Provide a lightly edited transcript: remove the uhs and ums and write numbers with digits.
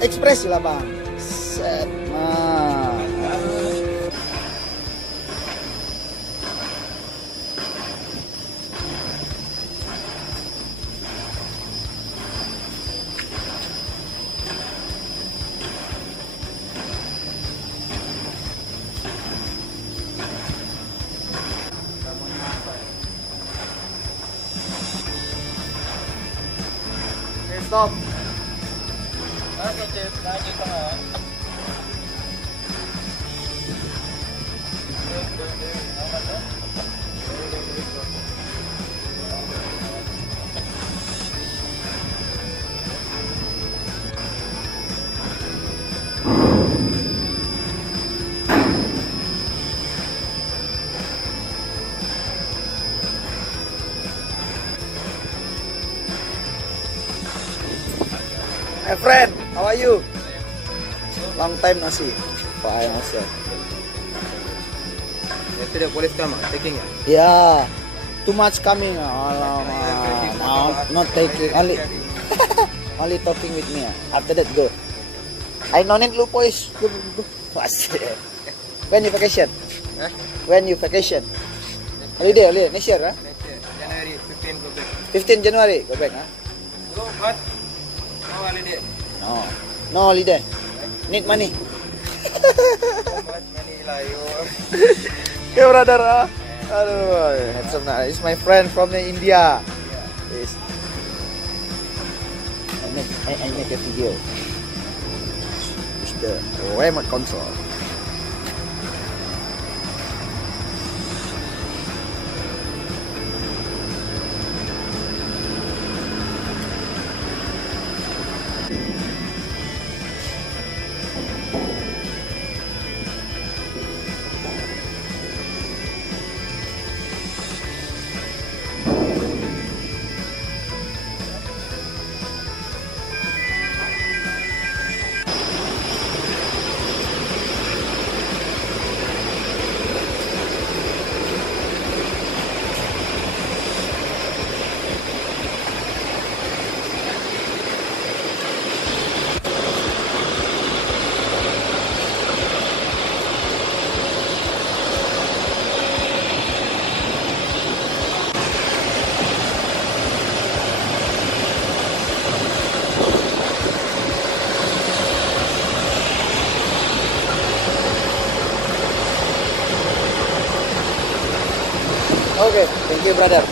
Ekspresi lah bang. Set. Nah. Stop. Lanjut tengah. My friend, how are you? Long time no see. Fine, sir. Yesterday police come taking it. Yeah, too much coming. Alamak, not taking. Only talking with me. After that, go. I no need lu police. Go. When you vacation? Huh? When you vacation? Holiday next year, huh? Next year, January 15 go back. 15 January, go back, huh? Go, but no holiday. No holiday. Need money. So much money lah you. Okay, brother. Aduh, handsome nah. It's my friend from India. Yes. I make a video. It's the remote control. Okay, thank you, brother.